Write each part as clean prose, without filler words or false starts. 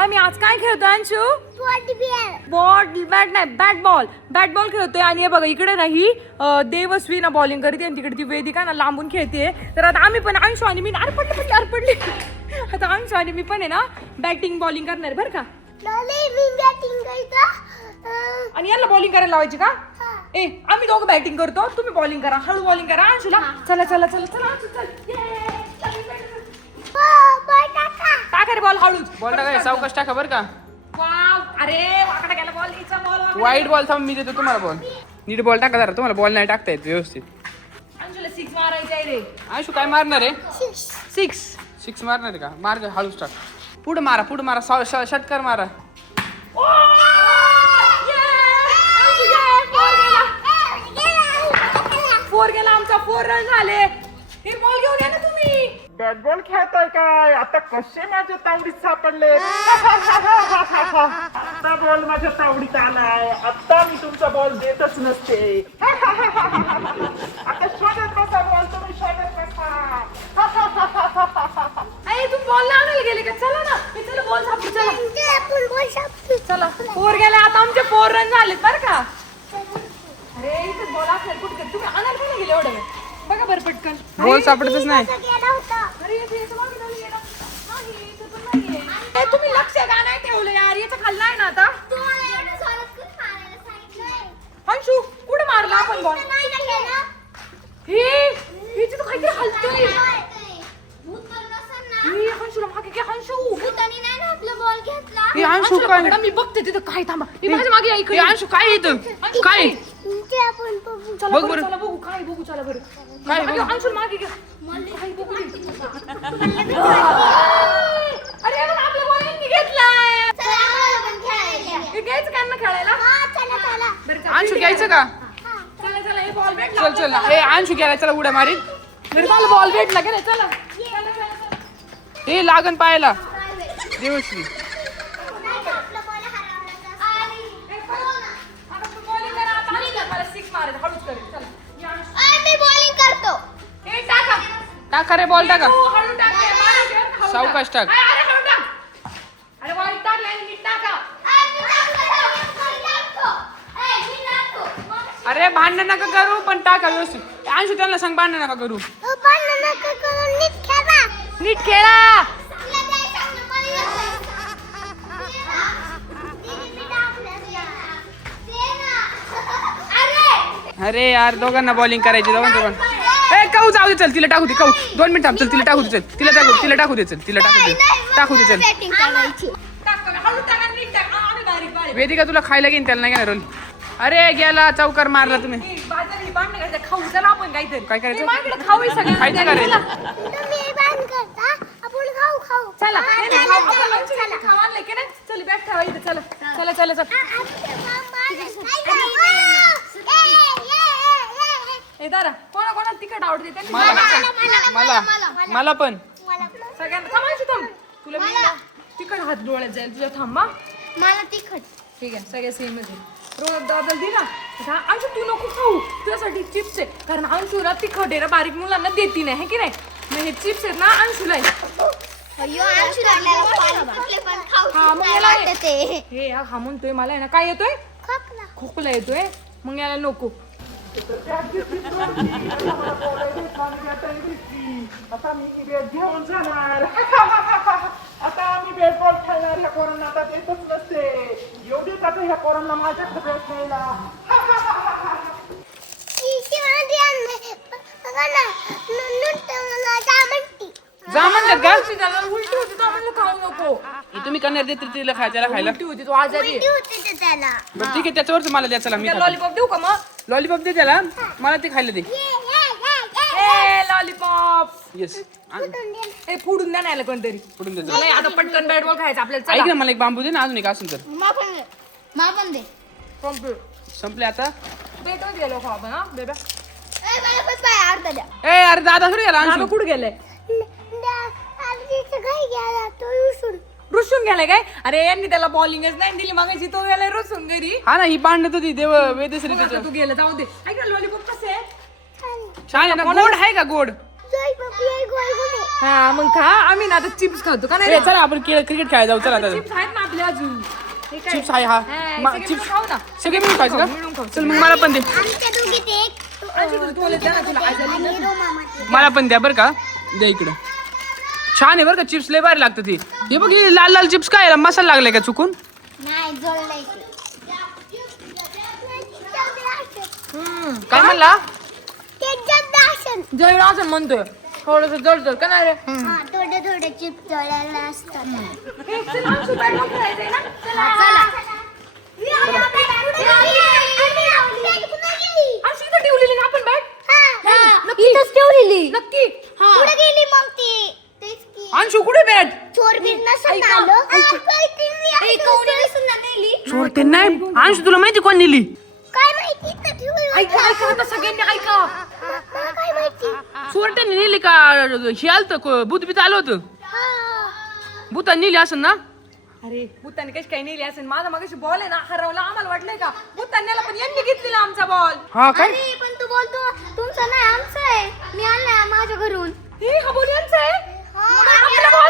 आम्ही आज काय खेळतोय अंशू? बॉल बॅट नाही बॅट बॉल खेळतोय. आणि हे बघा इकडे ना ही देवस्वी ना बॉलिंग करते आणि तिकडे ती वेदिका ना लांबून खेळते. तर आता आम्ही पण अंशू आणि मी अरे पडली आता अंशू आणि मी पण आहे ना बॅटिंग बॉलिंग करणार बरं का. आणि याला बॉलिंग करायला लावायची का? ए आम्ही दोघं बॅटिंग करतो, तुम्ही बॉलिंग करा, हळू बॉलिंग करा अंशूला. चला चला चला चला अंशू चल. टाका रे बॉल हळूच. बॉल टाका, सावकाश टाका बरं का. वाव अरे वाकडा गेला बॉल. इचा बॉल वाईट बॉल थांब, मी देतो तुम्हाला बॉल. नीट बॉल टाका जरा, तुम्हाला बॉल नाही टाकता येत व्यवस्थित. अंशूला 6 मारायचं आहे रे. आयशू काय मारणार आहे? 6 मारणार आहे का? मार हळूच टाक. पुढे मारा षटकार मारा. फोर गेला आमचा. 4 रन झाले. हे बॉल घेऊन या ना तुम्ही. बॅट बॉल खेळताय काय? आता कसे माझ्या तावडीत सापडले? आता बॉल माझ्या तावडीत आलाय. आता मी तुमचा बॉल देतच नसते. आता शोधत बसा बॉल, तुम्ही शोधत बसा. अरे तुम्ही बॉल लावण्याला गेले का? चला ना मी चला बॉल सापडू. चला 4 गेले आता आमचे. 4 रन झालेत बरं का. अरे इथे बॉल असेल कुठे? तुम्ही आणायला कोण गेले एवढं वेळ? बघा बरं पटकन. बॉल सापडतच नाही. अरे याचं मागे जाऊन गेला. नाही, इथं पण नाहीये. ए, तुम्ही लक्ष का नाही ठेवलं यार? याचं खाल्लं आहे ना आता. अंशू कुठे मारला आपण बॉल? हे हिची तर काहीतरी हलतोय. हे अंशूला मागे घे अंशू. हे अंशू अंशूला काय? पकडा, मी बघते तिथं काय. थांबा मी माझ्या मागे या इकडे. हे अंशू काय येतं? अंशू, काय? चला बघ बरं, बरं. चला बघू काय बघू. चला बरं काय मागे, बघू? अंशू मागे घ्या. काय बघू दे. अरे बघ, आपल्या बॉलिंग घेतलाय. हे घ्यायचं का ना खेळायला? बरं, चला. अंशू घ्यायचं का? चला चला हे बॉल भेटला. चल चल हे अंशू घ्यायला चला, उड्या मारीन. बरं चला बॉल भेटला का नाही? चला चला, चला, चला. हे लागन पाहायला देवश्री. आता तू bowling करा. आता अंशूला मला 6 मारेल. हळूच करेल. चला या अंशू. हे टाका. टाका रे बॉल टाका. तू हळू टाक. हे मारायचं आहे, हळू सावकाश टाक. अरे हळू टाक. अरे बॉल टाकला आणि नीट टाका. अरे भांडण नका करू, पण टाका व्यवस्थित. अंशू त्यांना सांग भांडण नका करू. नीट खेळा. अरे यार दोघांना बॉलिंग करायची दोघांना. ए काऊ जाऊ दे, चल तिला टाकू दे. काऊ 2 मिनिट थांब. चल तिला टाकू दे. चल तिला टाकू दे. चल तिला टाकू दे. चल टाका. हळू टाका. नीट टाका. आणि बारीक बारीक. वेदिका तुला खायला घेईन, त्याला नाही घेणार रोल. अरे गेला चौकार मारला तुम्ही. हे बाजारी भांडण करायचं. खाऊ चला आपण काहीतरी. काय करायचं? हे माझ्याकडे खाऊ आहे सगळं. खायचं का रे? चला. चला हे नाही, खाऊ. आपण lunch खाऊ आणलंय की नाही? चल बॅग ठेवा इथे. चला चला चला चला. हे दारा कोणाला तिखट आवडते त्यांनी मला पण. सगळ्यांना थांबायचं. थांब तुला मी ना तिखट हात डोळ्यात जाईल तुझ्या. थांबा ठीक आहे. सगळ्या सेम आहे. रोज दाबल दे ना. अंशू तू नको खाऊ. तुझ्यासाठी चिप्स आहे. कारण अंशूला तिखट आहे ना, बारीक मुलांना देती नाही, है की नाही? मग हे चिप्स आहेत ना अंशूला आहे. हा मग याला हे हा म्हणतोय मला आहे ना काय येतोय? खोकला येतोय. मग याला नको. आता मी बॅट घेऊन जाणार. आता आम्ही बॅट बॉल खेळणार. ह्या कोरोना आता देतच नसते. एवढीच आता ह्या कोरोना माझ्याकडे बॅट न्यायला. जा म्हणतात का? उलटी होती तर म्हणलं खाऊ नको. हे तुम्ही करणार देते तिला खायला खायला. उलटी होती तो आजारी आहे. बरं ठीक आहे, त्याच्यावरच मला द्या. चला मी लॉलीपॉप देऊ का मग? लॉलीपॉप दे त्याला, मला ते खायला दे. ए लॉलीपॉप. येस हे फोडून द्या ना कोणतरी. पुढून दे. चला आता पटकन बॅट बॉल खायचा आपल्याला. ऐक चला ना, मला एक बांबू दे ना अजून एक असून तर. संपले आता. बेटच गेलो खाऊ आपण. हा बेबा ए अरे दादा थोडी गेला आम्ही अंशू. कुठे गेलाय? रुसून गेलाय काय? अरे यांनी त्याला बॉलिंगच नाही दिली मागायची. तो गेलाय रुसून घरी. हा ना, ही भांडत होती देव वेदश्री आता त्याचं. तू गेला जाऊ दे. ऐक ना लॉलीपॉप कसे आहे? छान आहे ना. गोड आहे का? गोड हा मग खा आम्ही ना आता चिप्स खातो का नाही ए, चला आपण क्रिकेट खेळायला जाऊ चला आता चिप्स आहेत ना आपले अजून हे काय? चिप्स आहे हा सगळे चिप्स मिळून खाऊ ना सगळे मिळून खायचं मिळून खाऊ. का चल मग मला पण दे आमच्या दोघीत एक आजी तुझं toilet द्या ना, तुला आज आली ना. हिरो मामा मला पण द्या बरं का द्या इकडं छान आहे बरं का चिप्स लय भारी लागतं ती हे बघ हे लाल लाल चिप्स काय याला मसाला लागलाय का चुकून नाही जळलंय ते काय म्हणला जळ असं म्हणतोय थोडस जळ का नाही रे थोडे थोडे चिप्स जळलेले असतात हे, चल, आमचं बॅट बॉल खेळायचंय ना अशी इथं ठेवलेली ना आपण बॅट इथंच ठेवलेली नक्की कुठे गेली मग ती तेच की अंशू कुठे बॅट चोर बीर नसेल ऐका, आलं चोरटे नाही अंशू तुला माहिती कोण नेली काय माहिती इथं ठेवलं ऐका ऐका आता सगळ्यांनी ऐका मला काय माहिती चोरट्याने नेली का हे आलतं भूत बीत आलं होतं भूता नेली असं ना अरे भूताने कशी काही नेली असेल माझा मगाशी बॉल आहे ना हरवला आम्हाला वाटलंय का भूतान्याला पण यांनी घेतलेला आमचा बॉल हा काय अरे पण तू बोलतो तुमचं नाही आमचं आहे मी आणलाय माझ्या घरून हे हा बॉल यांचा आहे आपला बॉल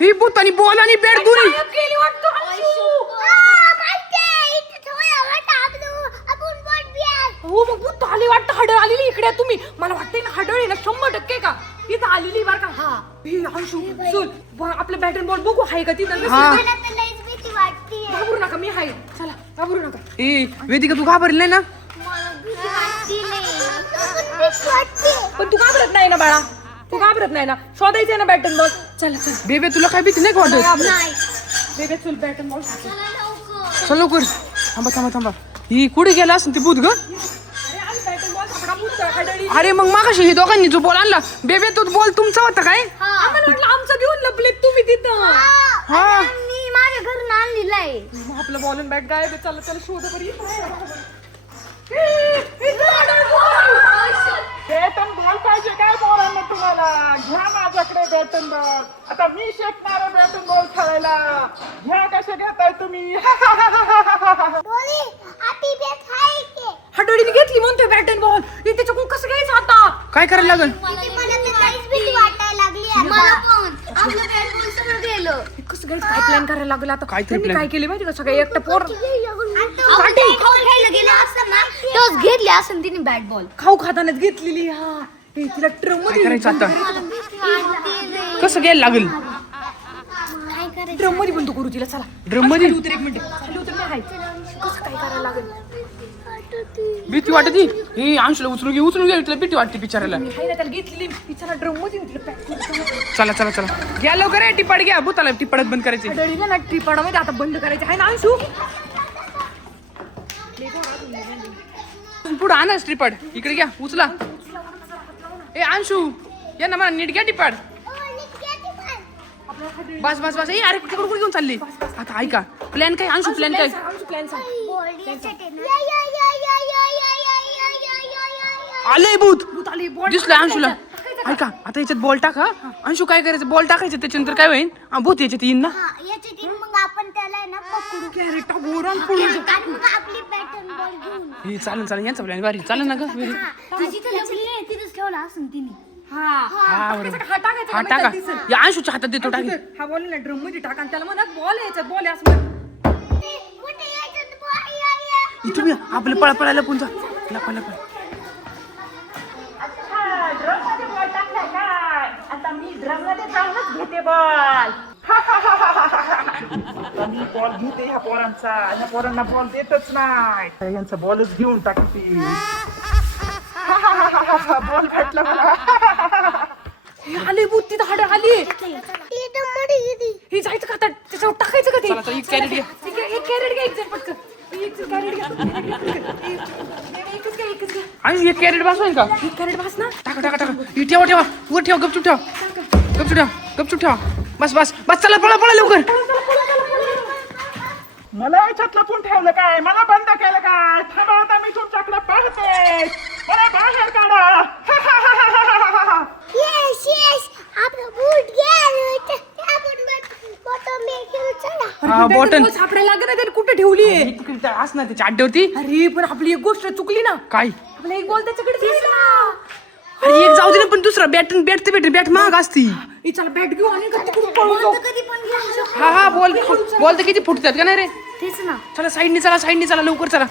ही भूतानी बॉल आणि बॅट दुरी गायब केली वाटतं अंशू. हो मग भूत आली वाटतं हडळ आलेली इकडे तुम्ही मला वाटतंय ना हडळ आहे ना 100% का इथं आलेली बरं का हा हे अंशू चल आपलं बॅट अँड बॉल बघू आहे का तिथं हा. घाबरू नका मी आहे चला घाबरू नका ए वेदिका तू घाबरली नाही ना पण तू घाबरत नाही ना बाळा तू घाबरत नाही ना शोधायचंय ना बॅट अँड बॉल चला चला बेबे तुला काय भीती नाही का वाटत बेबे चल बॅट अँड बॉल चल लवकर थांबा थांबा थांबा ही कुठे गेला असं ते भूत ग अरे आज बॅट अँड बॉल सापडा भूत हडळी अरे मग मागाशी हे दोघांनी जो बॉल आणला बेबे तो बॉल तुमचा होता काय आम्हाला वाटलं आमचं घेऊन लपलेत तुम्ही तिथं हा मी माझ्या घरून आणलेलाय मग आपलं बॉल बॅट गायब आहे चला चला शोध बरी बॅटन बॉल पाहिजे काय पोरांना तुम्हाला घ्या माझ्याकडे बॅटन बॉल आता मी शिकणार बॅटन बॉल खेळायला घ्या कसे घेताय तुम्ही बोली आपी बेट हाय के हडळीने घेतली म्हणतोय बॅट अँड बॉल त्याच्याकडून कसं घ्यायचं आता काय करायला लागल मला तर काहीच भीती वाटायला लागली आहे. मला पण आपलं बॅट बॉल सगळं गेलं हे कसं घ्यायचं काय प्लॅन करायला लागलं आता काहीतरी त्यांनी plan. काय केले माहिती का सगळे एकटं पोर खेळलं गेलं असतं ना तोच घेतले असं तिने बॅट बॉल खाऊ खातानाच घेतलेली हा हे तिला ट्रम काय मध्ये करायचं आता मला भीती वाटते कसं घ्यायला लागल काय करायचं ट्रम मध्ये बंद करू तिला चला ड्रम मध्ये खाली उतर एक मिनिट खाली उतर मी आहे कसं काय करायला लागेल भीती वाटती हे अंशूला उचलून घे तुला भीती वाटते बिचारायला मी आहे ना त्याला घेतलेली मी चला ड्रम मध्ये तिला पॅक करू चला चला चला घ्या लवकर आहे टिपाड घ्या भूताला टिपाडात बंद करायचे हडळीला ना ट्रिपाडामध्ये आता बंद करायचं आहे ना अंशू पुढं आणा टिपाड इकडे घ्या उचला ए अंशू या ना मला नीट घ्या टिपाड बस बस बस ए अरे कुठे घेऊन चालली आता ऐका प्लॅन काय अंशू प्लॅन काय अंशू प्लॅन सांग आलंय भूत भूत आली बॉल दिसलं अंशूला ऐका आता याच्यात बॉल टाका अंशू काय करायचं बॉल टाकायचं त्याच्यानंतर काय होईल भूत याच्यात येईन ना याची मग आपण त्याला आहे ना पकडू कॅरेट गोरान पडून आणि मग आपली बॅट बॉल घेऊन हे चालेल चालेल यांचा प्लॅन भारी चालेल ना ग जिथं लपली आहे तिथंच ठेवला असं तिने हा बरोबर हा टाकायचा हा का? टाका दिसेल. या अंशूच्या हातात देतो टाकी हा बॉल ना ड्रम मध्ये टाका आणि त्याला म्हणत बॉल याच्यात बॉल आहे असं म्हण. कुठे यायचं बॉल इथं मी आपले पळायला पुंजा लपा लपा ड्रम मध्ये बॉल टाकलाय काय आता मी ड्रम मध्ये जाऊनच घेते बॉल आता मी बॉल घेते ह्या पोरांना बॉल देतच नाही यांचा बॉलच घेऊन टाकते बॉल भेटला मला हे आली भूत तिथं हड आली इथं मडी गेली हे जायचं का आता त्याच्यावर टाकायचं का ते चला, चला, एक carrot घ्या. एक कॅरेट घ्या एक जण पटकन एक कॅरेट घ्या एकच घ्या एकच घ्या अंशू एक कॅरेट बसवाय का एक कॅरेट भास ना टाका टाका टाका ही ठेवा ठेवा वर ठेवा गपचूप ठेवा गपचूप ठेवा बस बस बस चला पळा लवकर मला याच्यात लपून ठेवलं काय मला बंद केलं काय थांबा आता मी तुमच्याकडे पाहते मला बाहेर काढा येस आपलं बूट गेलं आपण फोटो मी घेऊन चला हा, बॉटल. सापडायला लागेल ना त्याने कुठे ठेवली आहे ही तिकडे असं ना त्याच्या अड्ड्यावरती अरे पण आपली एक गोष्ट चुकली ना काय आपला एक बॉल त्याच्याकडे दिसला अरे एक जाऊ दे ना, पण दुसरा बॅट ते भेटेल, बॅट महाग असती. ए, चला बॅट घेऊ आणि का तिकडून पळून जाऊ. हा बोल तर किती फुटतात का नाही रे. तेच ना. चला साईडने चला लवकर चला.